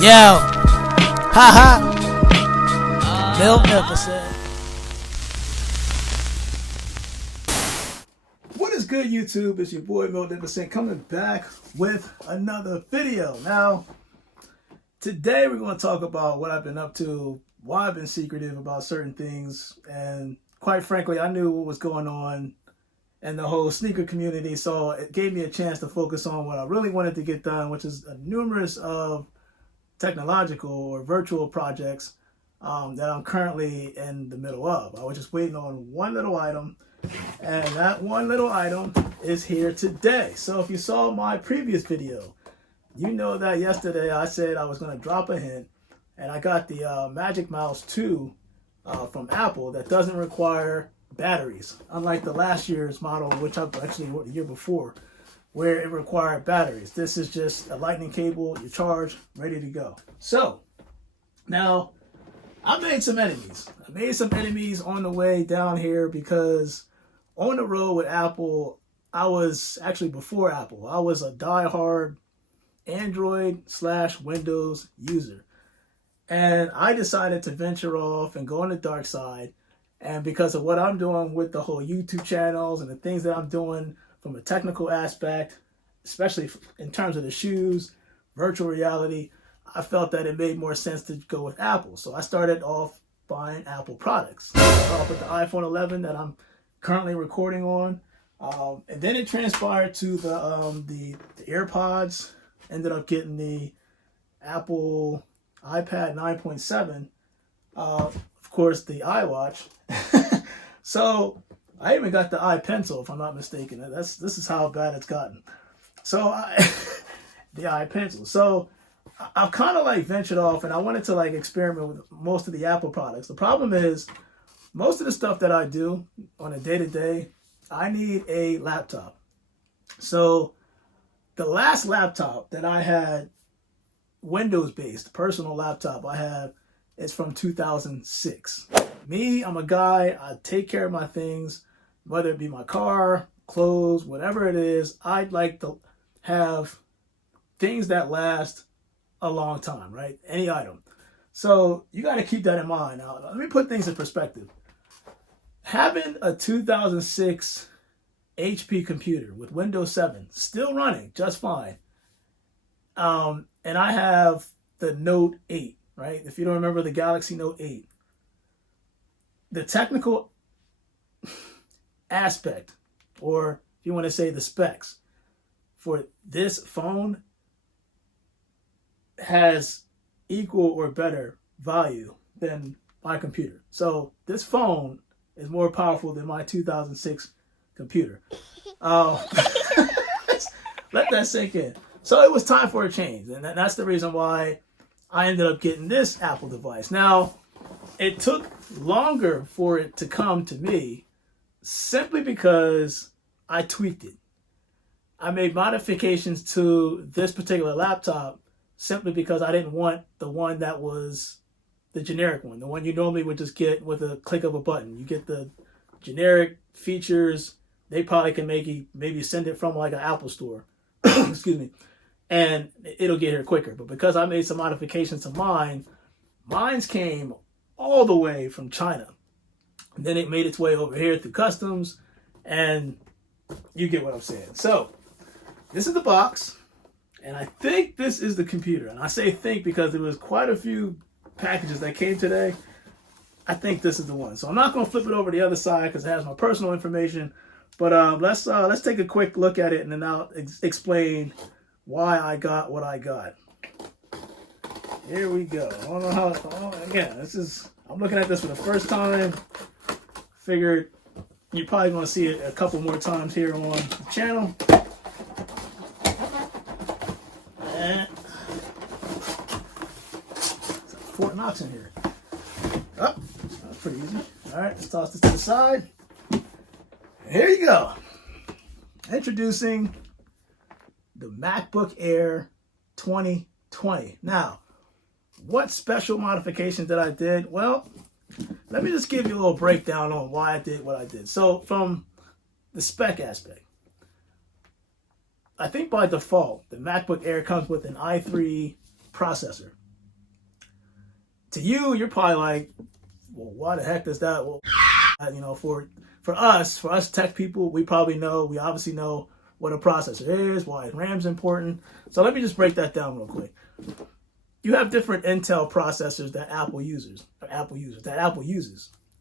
Yo, haha, Bill Nicholson. What is good, YouTube? It's your boy Milt Nicholson coming back with another video. Now, today we're going to talk about what I've been up to, why I've been secretive about certain things, and quite frankly, I knew what was going on in the whole sneaker community, so it gave me a chance to focus on what I really wanted to get done, which is numerous of technological or virtual projects that I'm currently in the middle of. I was just waiting on one little item, and that one little item is here today. So if you saw my previous video, you know that yesterday I said I was going to drop a hint, and I got the Magic Mouse 2 from Apple that doesn't require batteries, unlike the last year's model, which I've actually the year before, where it required batteries. This is just a lightning cable, you charge, ready to go. So now I made some enemies. I made some enemies on the way down here because on the road with Apple, I was actually before Apple, I was a diehard Android/Windows user. And I decided to venture off and go on the dark side. And because of what I'm doing with the whole YouTube channels and the things that I'm doing from a technical aspect, especially in terms of the shoes, virtual reality, I felt that it made more sense to go with Apple. So I started off buying Apple products. I started off with the iPhone 11 that I'm currently recording on. And then it transpired to the AirPods. Ended up getting the Apple iPad 9.7. Of course, the iWatch. So I even got the iPencil, if I'm not mistaken. This is how bad it's gotten. So the iPencil. So I've kind of like ventured off, and I wanted to like experiment with most of the Apple products. The problem is most of the stuff that I do on a day-to-day, I need a laptop. So the last laptop that I had, Windows-based personal laptop I have, is from 2006. Me, I'm a guy, I take care of my things, whether it be my car, clothes, whatever it is. I'd like to have things that last a long time, right? Any item. So you got to keep that in mind. Now, let me put things in perspective. Having a 2006 HP computer with Windows 7 still running just fine. And I have the Note 8, right? If you don't remember the Galaxy Note 8. The technical aspect, or if you want to say the specs, for this phone has equal or better value than my computer. So this phone is more powerful than my 2006 computer. Let that sink in. So it was time for a change, and that's the reason why I ended up getting this Apple device. Now, it took longer for it to come to me simply because I tweaked it. I made modifications to this particular laptop simply because I didn't want the one that was the generic one, the one you normally would just get with a click of a button. You get the generic features. They probably can maybe send it from like an Apple store. Excuse me. And it'll get here quicker. But because I made some modifications to mine's came all the way from China. And then it made its way over here through customs, and you get what I'm saying. So this is the box, and I think this is the computer. And I say think because there was quite a few packages that came today. I think this is the one. So I'm not going to flip it over the other side because it has my personal information. But let's take a quick look at it, and then I'll explain why I got what I got. Here we go. I don't know how. Again, I'm looking at this for the first time. Figured you're probably going to see it a couple more times here on the channel. And Fort Knox in here. Oh, that's pretty easy. All right, let's toss this to the side. Here you go. Introducing the MacBook Air 2020. Now, what special modifications that I did? Well, let me just give you a little breakdown on why I did what I did. So from the spec aspect, I think by default, the MacBook Air comes with an i3 processor. to you, you're probably like, well, why the heck does that? Well, you know, for us tech people, we obviously know what a processor is, why RAM's important. So let me just break that down real quick. You have different Intel processors that Apple uses.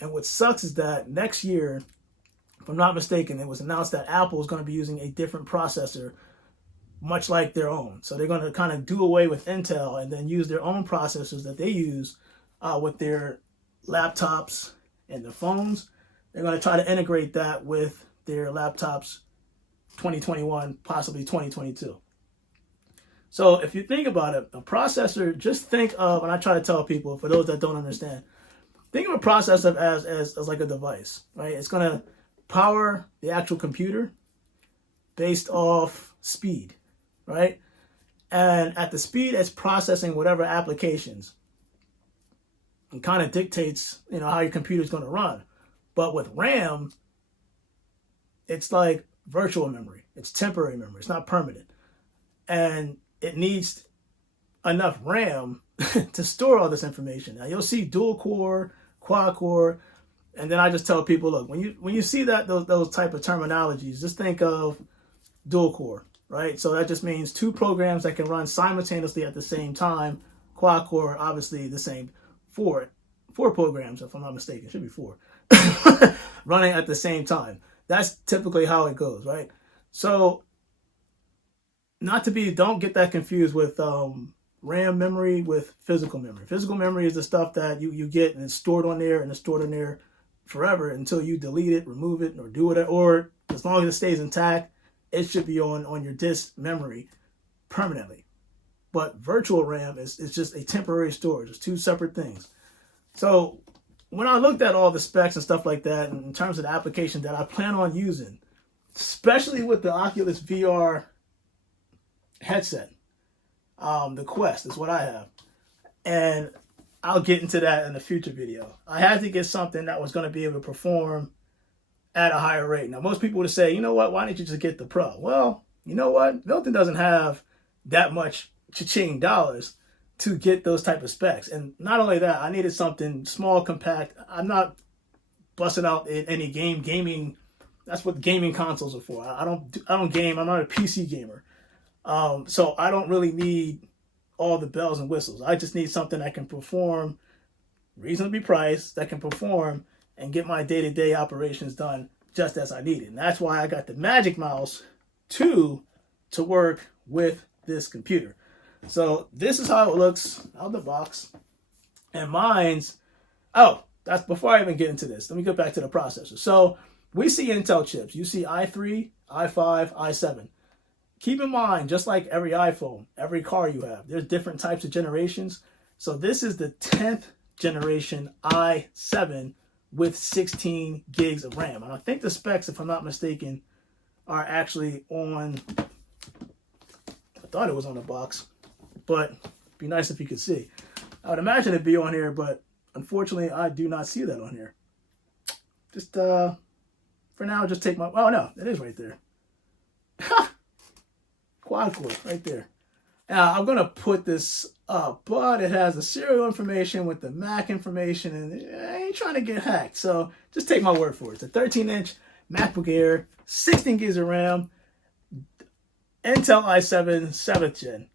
And what sucks is that next year, if I'm not mistaken, it was announced that Apple is going to be using a different processor, much like their own. So they're going to kind of do away with Intel and then use their own processors that they use with their laptops and their phones. They're going to try to integrate that with their laptops 2021, possibly 2022. So if you think about it, a processor, just think of, and I try to tell people, for those that don't understand, think of a processor as like a device, right? It's going to power the actual computer based off speed, right? And at the speed it's processing whatever applications, it kind of dictates, you know, how your computer is going to run. But with RAM, it's like virtual memory. It's temporary memory. It's not permanent. And it needs enough RAM to store all this information. Now you'll see dual core, quad core, and then I just tell people, look, when you see that those type of terminologies, just think of dual core, right? So that just means two programs that can run simultaneously at the same time. Quad core, obviously the same. Four programs, if I'm not mistaken. It should be four. Running at the same time. That's typically how it goes, right? So don't get that confused with RAM memory with physical memory. Physical memory is the stuff that you get and it's stored on there, and it's stored on there forever until you delete it, remove it, or do it, or as long as it stays intact, it should be on your disk memory permanently. But virtual RAM is just a temporary storage. It's two separate things. So when I looked at all the specs and stuff like that, in terms of the application that I plan on using, especially with the Oculus VR headset, the Quest is what I have, and I'll get into that in a future video. I had to get something that was going to be able to perform at a higher rate. Now, most people would say, you know what, why didn't you just get the Pro? Well, you know what, Milton doesn't have that much cha-ching dollars to get those type of specs. And not only that, I needed something small, compact. I'm not busting out in any gaming. That's what gaming consoles are for. I don't game. I'm not a PC gamer. So I don't really need all the bells and whistles. I just need something that can perform, reasonably priced, that can perform and get my day-to-day operations done just as I need it. And that's why I got the Magic Mouse 2 to work with this computer. So this is how it looks out of the box. And that's before I even get into this. Let me go back to the processor. So we see Intel chips. You see i3, i5, i7. Keep in mind, just like every iPhone, every car you have, there's different types of generations. So this is the 10th generation i7 with 16 gigs of RAM. And I think the specs, if I'm not mistaken, are actually on, I thought it was on the box, but it'd be nice if you could see. I would imagine it'd be on here, but unfortunately I do not see that on here. Just, for now, just take my, oh no, it is right there. Quad core right there. Now I'm gonna put this up, but it has the serial information with the MAC information, and I ain't trying to get hacked. So just take my word for it. It's a 13-inch MacBook Air, 16 gigs of RAM, Intel i7 7th gen,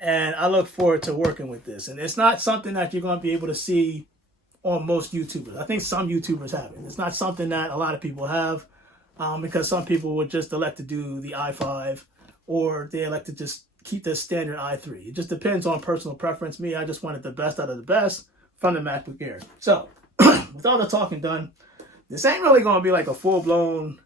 and I look forward to working with this. And it's not something that you're gonna be able to see on most YouTubers. I think some YouTubers have it. It's not something that a lot of people have, because some people would just elect to do the i5, or they elect to just keep the standard i3. It just depends on personal preference. Me, I just wanted the best out of the best from the MacBook Air. So, with all the talking done, this ain't really going to be like a full-blown,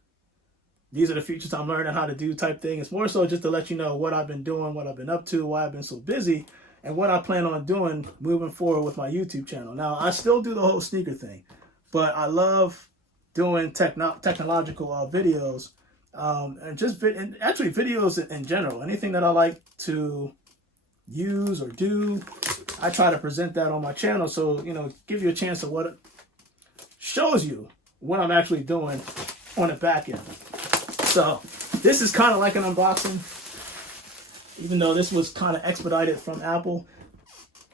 these are the features I'm learning how to do type thing. It's more so just to let you know what I've been doing, what I've been up to, why I've been so busy, and what I plan on doing moving forward with my YouTube channel. Now, I still do the whole sneaker thing, but I love doing technological videos. And actually videos in general. Anything that I like to use or do, I try to present that on my channel. So, give you a chance of what it shows you what I'm actually doing on the back end. So this is kind of like an unboxing, even though this was kind of expedited from Apple.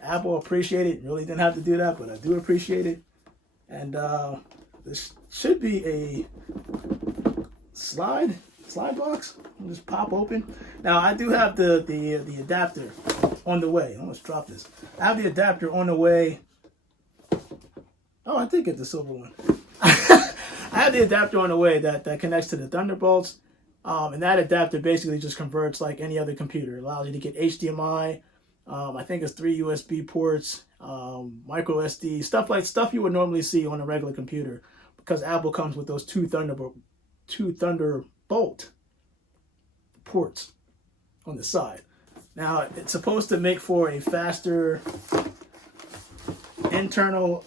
Apple appreciate it. Really didn't have to do that, but I do appreciate it. And this should be a slide box. I'll just pop open. Now I do have the adapter on the way. I almost dropped this. I have the adapter on the way. Oh, I did get the silver one. I have the adapter on the way that connects to the Thunderbolts. And that adapter basically just converts like any other computer. It allows you to get HDMI. I think it's 3 USB ports, micro SD, stuff you would normally see on a regular computer, because Apple comes with those two Thunderbolt ports on the side. Now it's supposed to make for a faster internal.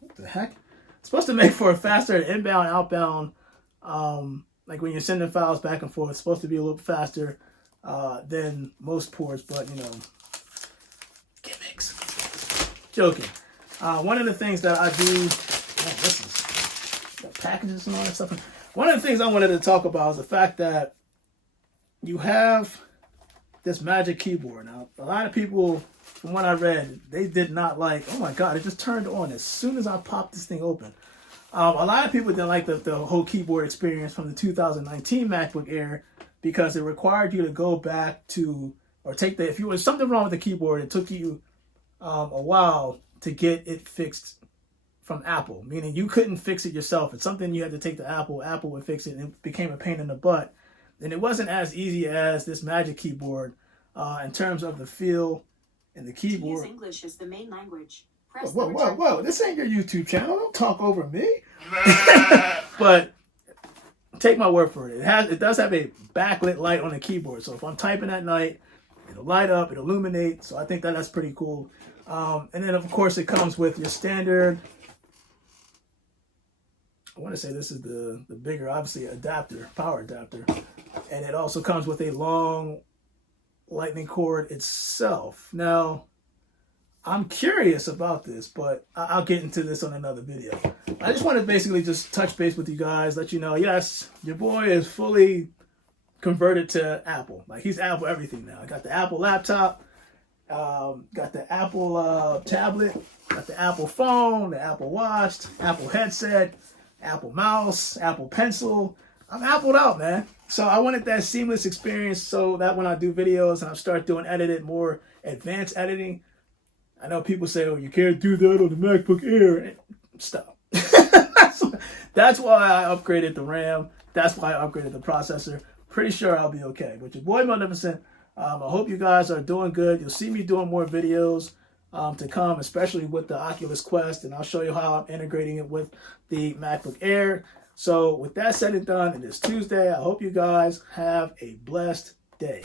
What the heck? It's supposed to make for a faster inbound, outbound. Like when you're sending files back and forth, it's supposed to be a little faster than most ports, but you know, gimmicks. Joking. One of the things that I do, this is got packages and all that stuff. One of the things I wanted to talk about is the fact that you have this Magic Keyboard. Now, a lot of people, from what I read, they did not like, oh my God, it just turned on as soon as I popped this thing open. A lot of people didn't like the whole keyboard experience from the 2019 MacBook Air because it required you to go back to, or take if you was something wrong with the keyboard, it took you a while to get it fixed from Apple, meaning you couldn't fix it yourself. It's something you had to take to Apple. Apple would fix it, and it became a pain in the butt. And it wasn't as easy as this Magic Keyboard in terms of the feel and the keyboard. Use English as the main language. Whoa. This ain't your YouTube channel. Don't talk over me. But take my word for it. It does have a backlit light on the keyboard. So if I'm typing at night, it'll light up, it'll illuminate. So I think that's pretty cool. And then, of course, it comes with your standard, I want to say this is the bigger, obviously, adapter, power adapter. And it also comes with a long lightning cord itself. Now, I'm curious about this, but I'll get into this on another video. I just want to basically just touch base with you guys, let you know, yes, your boy is fully converted to Apple. Like, he's Apple everything now. I got the Apple laptop, got the Apple tablet, got the Apple phone, the Apple Watch, Apple headset, Apple mouse, Apple pencil. I'm Appled out, man. So I wanted that seamless experience so that when I do videos and I start doing more advanced editing, I know people say, oh, you can't do that on the MacBook Air. Stop. That's why I upgraded the RAM. That's why I upgraded the processor. Pretty sure I'll be okay. But your boy Magnificent, I hope you guys are doing good. You'll see me doing more videos to come, especially with the Oculus Quest. And I'll show you how I'm integrating it with the MacBook Air. So with that said and done, it is Tuesday. I hope you guys have a blessed day.